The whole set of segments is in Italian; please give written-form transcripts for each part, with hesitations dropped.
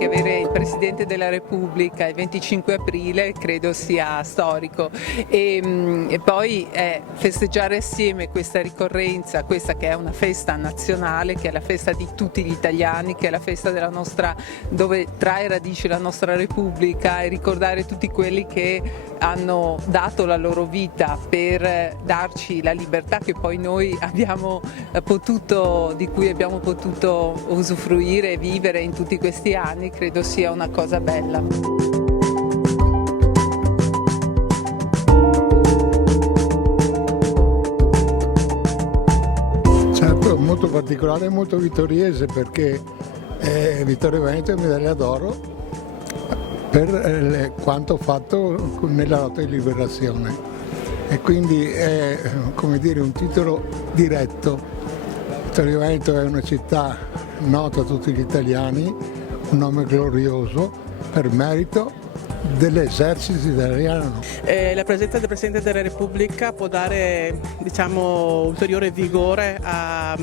perché avere il Presidente della Repubblica il 25 aprile credo sia storico e poi festeggiare assieme questa ricorrenza, questa che è una festa nazionale, che è la festa di tutti gli italiani, che è la festa della nostra, dove trae radici la nostra Repubblica, e ricordare tutti quelli che hanno dato la loro vita per darci la libertà che poi noi abbiamo potuto, di cui abbiamo potuto usufruire e vivere in tutti questi anni, credo sia una cosa bella. Certo, molto particolare e molto vittoriese, perché Vittorio Veneto è medaglia d'oro per quanto fatto nella lotta di liberazione, e quindi è, come dire, un titolo diretto. Vittorio Veneto è una città nota a tutti gli italiani, un nome glorioso per merito dell'esercito italiano. La presenza del Presidente della Repubblica può dare, ulteriore vigore a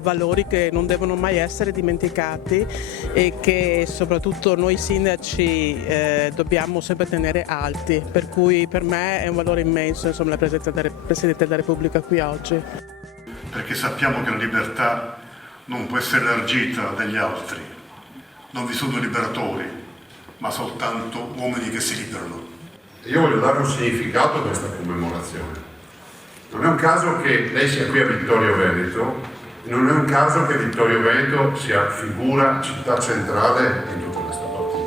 valori che non devono mai essere dimenticati e che soprattutto noi sindaci dobbiamo sempre tenere alti, per cui per me è un valore immenso, insomma, la presenza del Presidente della Repubblica qui oggi. Perché sappiamo che la libertà non può essere elargita dagli altri, non vi sono liberatori, ma soltanto uomini che si liberano. Io voglio dare un significato a questa commemorazione. Non è un caso che lei sia qui a Vittorio Veneto, e non è un caso che Vittorio Veneto sia figura, città centrale in tutta questa partita.